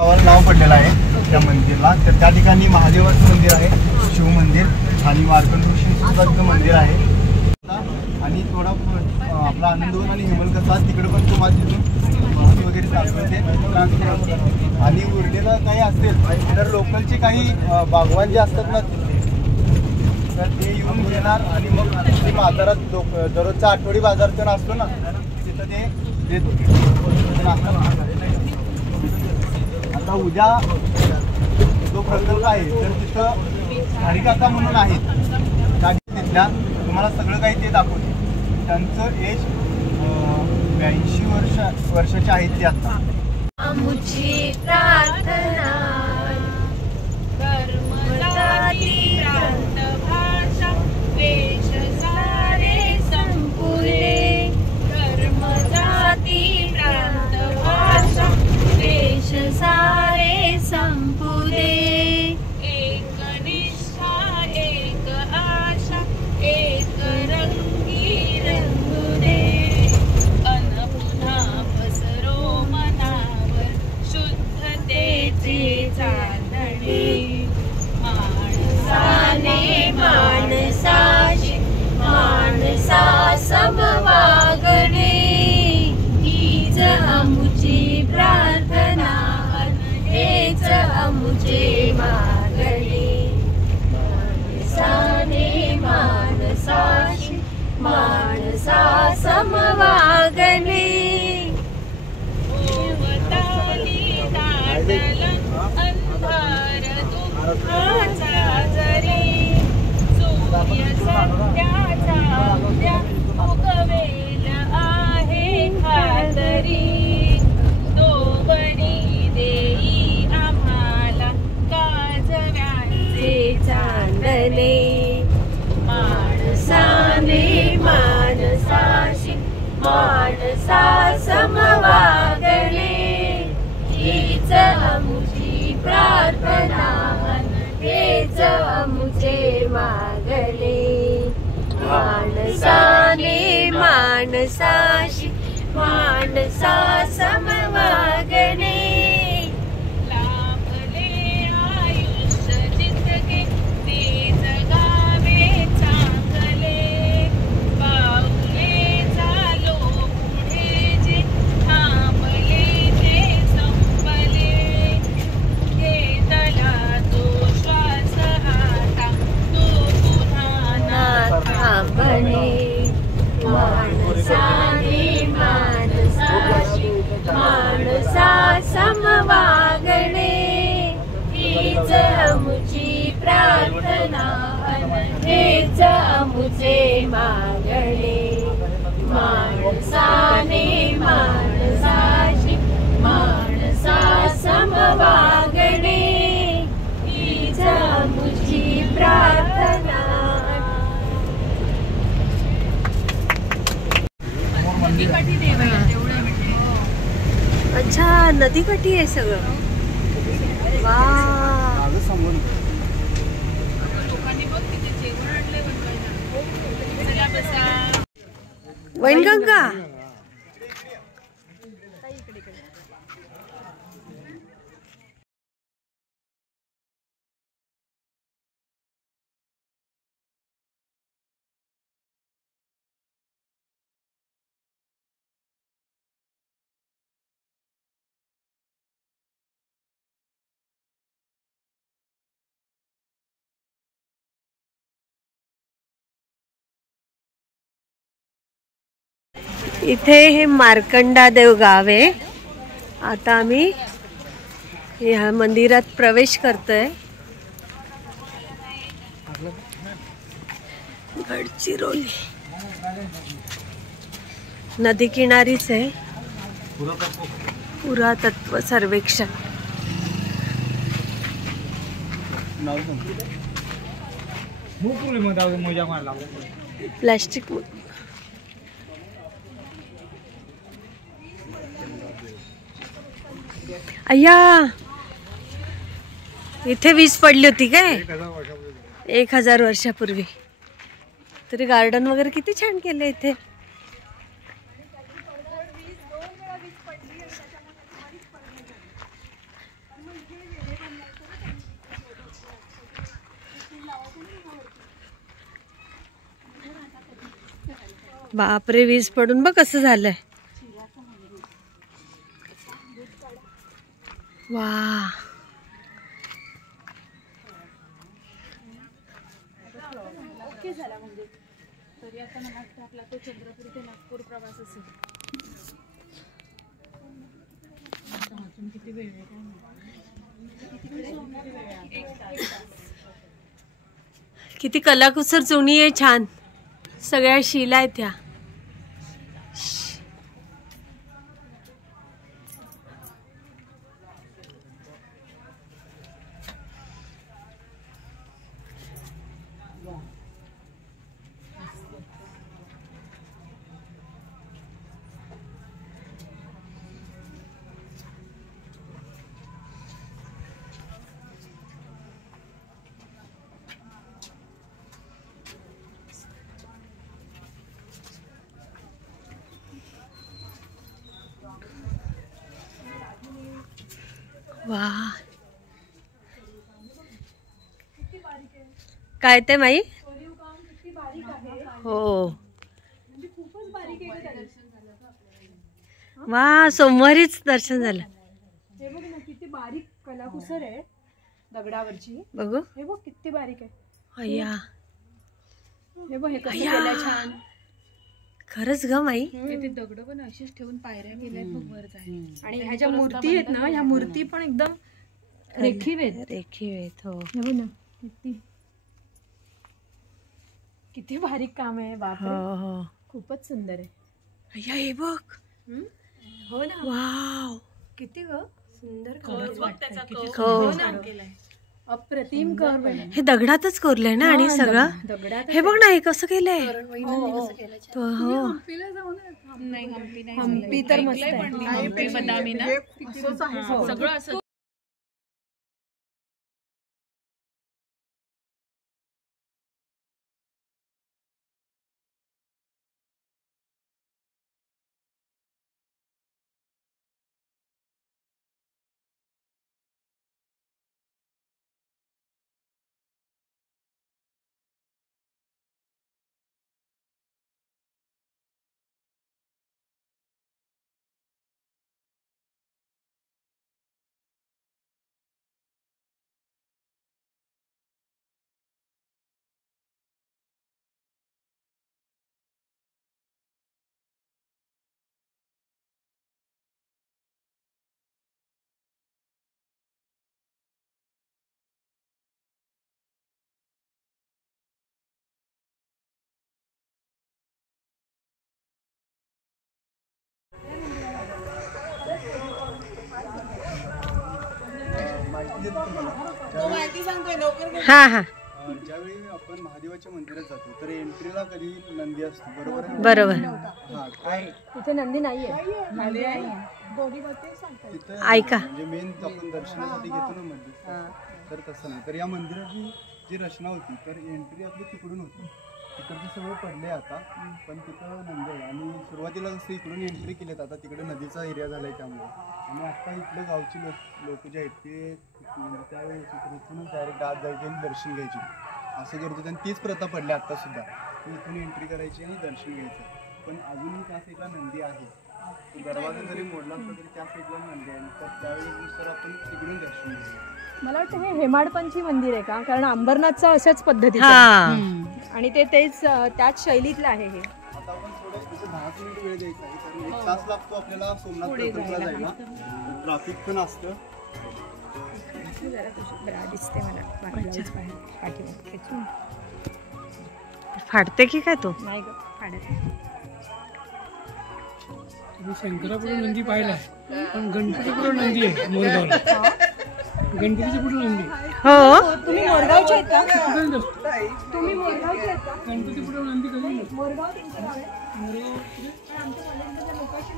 नाव पडलेलं आहे त्या मंदिरला. तर त्या ठिकाणी महादेवाचं मंदिर आहे, शिव मंदिर आणि मार्कंड ऋषीचं मंदिर आहे. आणि थोडा आपला आनंदवन आणि हेमलकसा तिकडे पण तुम्हाला तिथून वगैरे दाखवते ट्रान्सफर होतं. आणि उरलेलं काही असेल तर लोकलचे काही बागवान जे असतात ना तर ते येऊन घेणार आणि मग ते बाजारात दररोजचा आठवडी बाजार तर असतो ना तिथं ते देत होते. आता उद्या जो प्रकल्प आहे तर तिथं हरिकाका म्हणून आहेत तिथल्या तुम्हाला सगळं काही ते दाखवते. त्यांचं एज 82 वर्षाचे आहेत ते आता. आमची प्रार्थना कर्मजाती प्रांत भाषा वेश सारे संपुले. कर्मजाती प्रांत भाषा वेश सारे संपुले. एक निष्ठा एक आशा एक रंगी रंगुले. अन पुन्हा पसरो मनावर शुद्धतेचे चांदणे. माणसाने माणसाशी माणसा समवागणे. हीच आमुची प्रार्थना हेच आमुचे मागणे. माणसाने माणसाशी माणसा समवागणे. ओवताली दाटलन अंधार दुःखाचा जरी. सूर्य सत्याचा उद्या उगवेल आहे खातरी. तो बरी देई आम्हाला काजव्यांचे चांदणे. माणसाने माणसाशी माणसा समवागणे. हीच आमुची प्रार्थना हेच आमुचे मागणे. माणसाने माणसाशी माणसा समवागणे. लाभले आयुष्य जितके ते जगावे चांगले. पावले चालो पुढे जे थांबले ते संपले. घेतला तो श्वास आता तो पुन्हा ना थांबणे. माणसाने माणसाशी माणसा समवागणे. हीच आमुची प्रार्थना हेच आमुचे मागणे. माणसाने माणसाशी माणसा समवागणे. हीच आमुची प्रार्थना. नदीकाठी देव आहे तेवढं म्हणजे. अच्छा नदीकाठी आहे सगळं. वा लोकांनी बघ तिथे जेवण आणलंय वैनगंगा. इथे हे मार्कंडा देव गाव आहे. आता आम्ही ह्या मंदिरात प्रवेश करतोय. गडचिरोली नदी किनारीच आहे. पुरातत्व सर्वेक्षण. प्लास्टिक अय्या इथे वीज पडली होती काय 1000 वर्षापूर्वी. तरी गार्डन वगैरे किती छान केले इथे. बापरे, वीज पडून बघ कसं झालंय. वा, किती कलाकुसर जुनी आहे, छान सगळ्या शिला आहेत त्या. वा, काय ते माई. हो, वा, सोमवारीच दर्शन झालं. हे बघ ना किती बारीक कलाकुसर आहे दगडावरची. बघू, हे बघ किती बारीक आहे. अय्या, हे बघ हे कसं केलंय छान. खरंच ग माई. ते दगड पण अशीच ठेवून पायऱ्या केल्या बघ वर जायला. आणि ह्या ज्या मूर्ती आहेत ना, ह्या मूर्ती पण एकदम रेखीव आहेत. रेखीव आहेत. हो, हे बघ ना किती किती बारीक काम आहे. बापरे, हो, हो. खूपच सुंदर आहे. अय्या, हे बघ. हो ना, वाव, किती ग सुंदर अप्रतिम कर्व आहे. हे दगडातच कोरलंय ना. आणि सगळं दगडात. हे बघ ना, हे कसं केलंय. तो हो, हम्पी तर मस्त आहे. बदामी ना सगळं असं. हा हा, ज्यावेळी आपण महादेवाच्या मंदिरात जातो तर एंट्रीला कधी नंदी असतो, बरोबर आहे? बरोबर. हा, काय तिथे नंदी नाहीये. तिथं ऐका. म्हणजे मेन आपण दर्शनासाठी घेतो ना मंदिर, तर तसं नाही. तर या मंदिराची जी रचना होती तर एंट्री आपली तिकडून होती. तिकडचे सगळं पडले आता, पण तिथं नंदी आहे. आणि सुरुवातीला जसं इकडून एंट्री केलेत, आता तिकडे नदीचा एरिया झालाय त्यामुळे. आणि आता इथलं गावची लोक जे आहेत ते म्हणजे त्यावेळेस इथूनच डायरेक्ट आत जायचे आणि दर्शन घ्यायचे असं करत होते. आणि तीच प्रथा पडली आता सुद्धा, इथून एंट्री करायची आणि दर्शन घ्यायचं. पण अजूनही त्या साईडला नंदी आहे. तो दरवाजा जरी मोडला असला तरी त्या साईडला नंदी आहे. तर त्यावेळेस आपण तिकडून दर्शन घेऊया. मला वाटतं हे हेमाडपंथी मंदिर आहे का, कारण अंबरनाथचं अशाच पद्धतीचं हा, आणि ते तेच त्याच शैलीतलं आहे हे. आता आपण थोडं 10 मिनिट वेळ द्यायचा आहे, कारण 1 तास लागतो आपल्याला सोमनाथ टेम्पलला जायला. ट्रॅफिक पण असतं. दिसते मला फाटते की काय तो. नाही ग फाडत. तुम्ही शंकरापुढे नंदी पाहिलाय, पण गणपतीपुढे नंदी आहे मोरगावला. गणपतीच्या पुढे नंदी. हो, तुम्ही मोरगावचे आहेत का? कधी नसतो. तुम्ही मोरगावचे आहेत का? गणपतीपुढे नंदी कधी नसतो. मोरगाव तुमचं गाव आहे? आमच्या कॉलेजमधल्या लोकांशी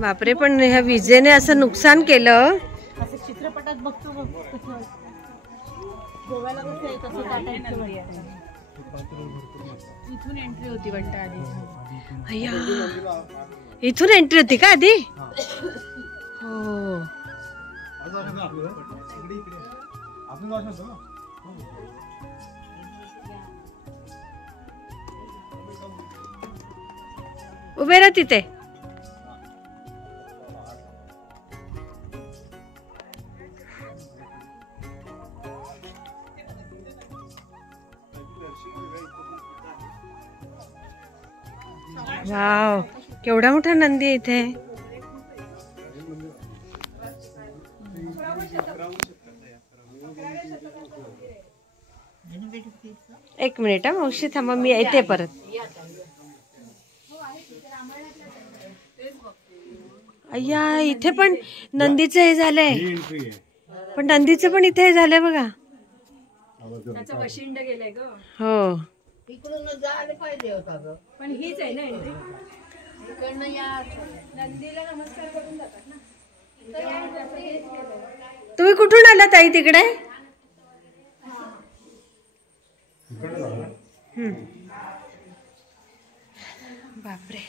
बापरे, पण ह्या विजेने असं नुकसान केलं. असं चित्रपटात बघतो गोव्याला कसं आहे तसं त्या टाईपचं. इथून एंट्री होती वाटतं आधी. अय्या, इथून एंट्री होती का आधी? हो, अजून वाटत होतं ना. उभे राहा तिथे. वाव, केवढा मोठा नंदी आहे इथे. एक मिनिट हा मावशी, थांबा मी येते परत. अय्या, इथे पण नंदीचं हे झालंय. पण नंदीचं पण इथे हे झालंय बघा. त्याचा वशिंड गेलाय ग. हो, पण हीच आहे ना एंट्री. नंदीला नमस्कार करून जातात ना. तुम्ही कुठून आला ताई तिकडे? बापरे.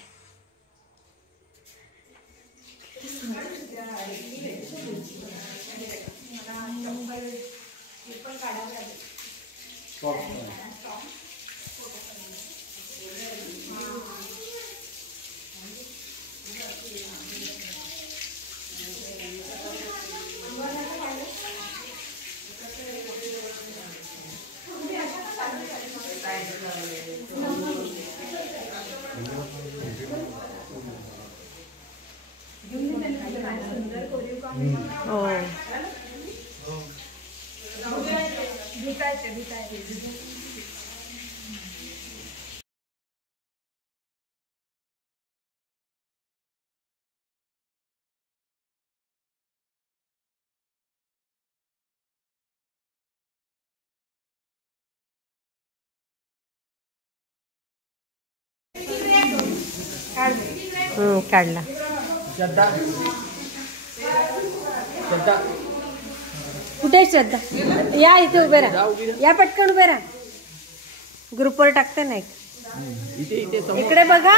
हो, काढला. कुठे आहे श्रद्धा? या इथे उभे राहा. या पटकन उभे राहा. ग्रुपवर टाकते ना एक. इकडे बघा.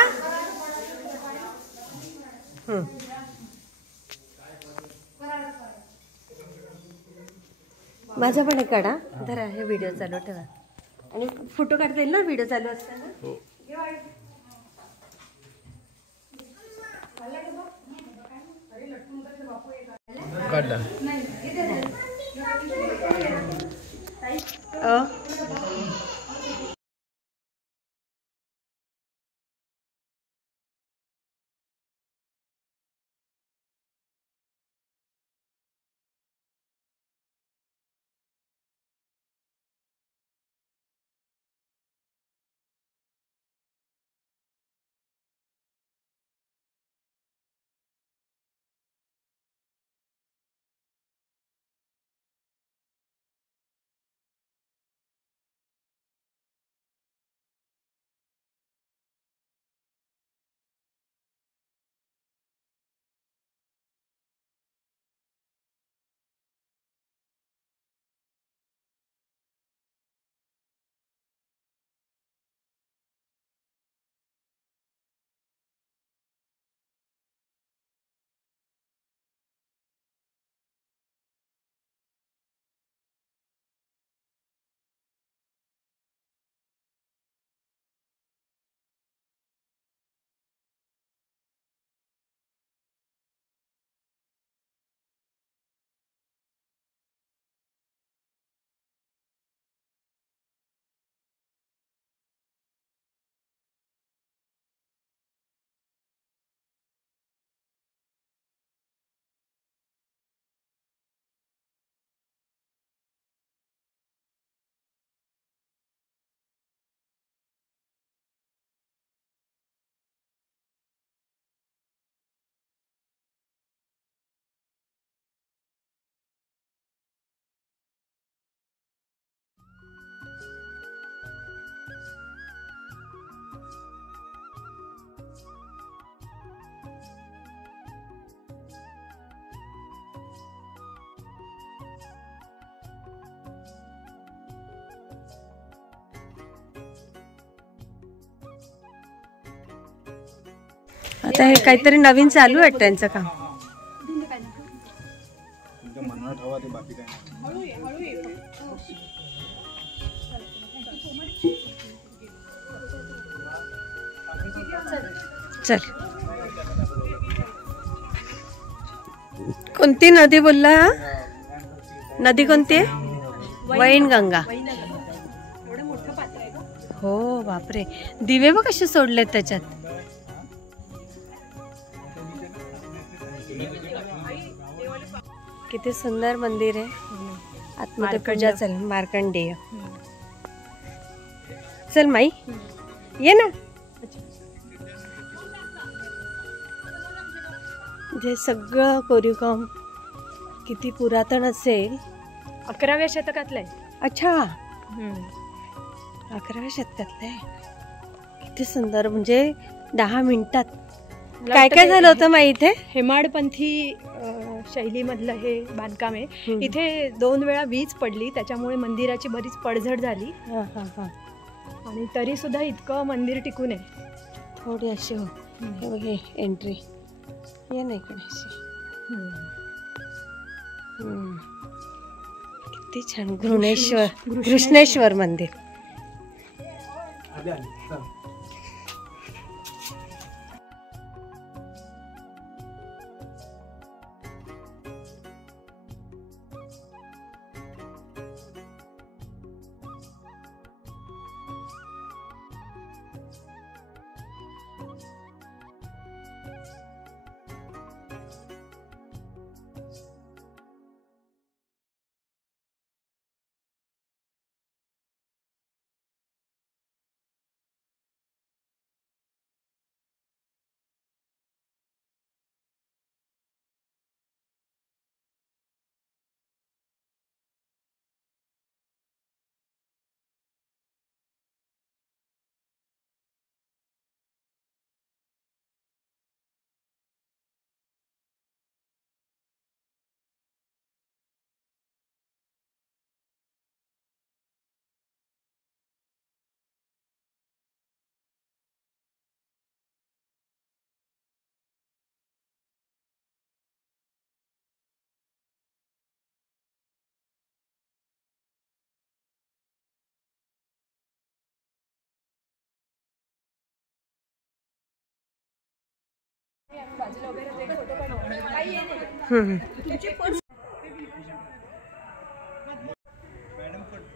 माझा पण एक काढा. धरा, हे व्हिडिओ चालू ठेवा. आणि फोटो काढता येईल ना व्हिडिओ चालू असताना? काढला. आता हे काहीतरी नवीन चालू आहे त्यांचं काम. तुमच्या मनात हवा ते, बाकी काय नाही. चल. कोणती नदी बोलला? नदी कोणती आहे? वैनगंगा. हो बापरे, दिवे बघ कसे सोडलेत त्याच्यात. किती सुंदर मंदिर आहे. आतमध्ये पूजा. चल मार्कंडेय. चल माई ये ना. जे सगळं कोरीवकाम किती पुरातन असेल. 11व्या शतकातलं आहे. अच्छा, 11व्या शतकातलं आहे. किती सुंदर. म्हणजे 10 मिनिटात काय काय झालं होतं माई इथे? हेमाडपंथी शैलीमधलं हे बांधकाम आहे. इथे 2 वेळा वीज पडली, त्याच्यामुळे मंदिराची बरीच पडझड झाली. आणि तरी सुद्धा इतकं मंदिर टिकून आहे. थोडी अशी हो. हे बघे एंट्री. ये ना इकडे अशी. किती छान. घृष्णेश्वर मंदिर.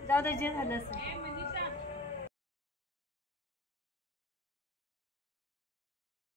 जाऊ दे, जे झालं असेल.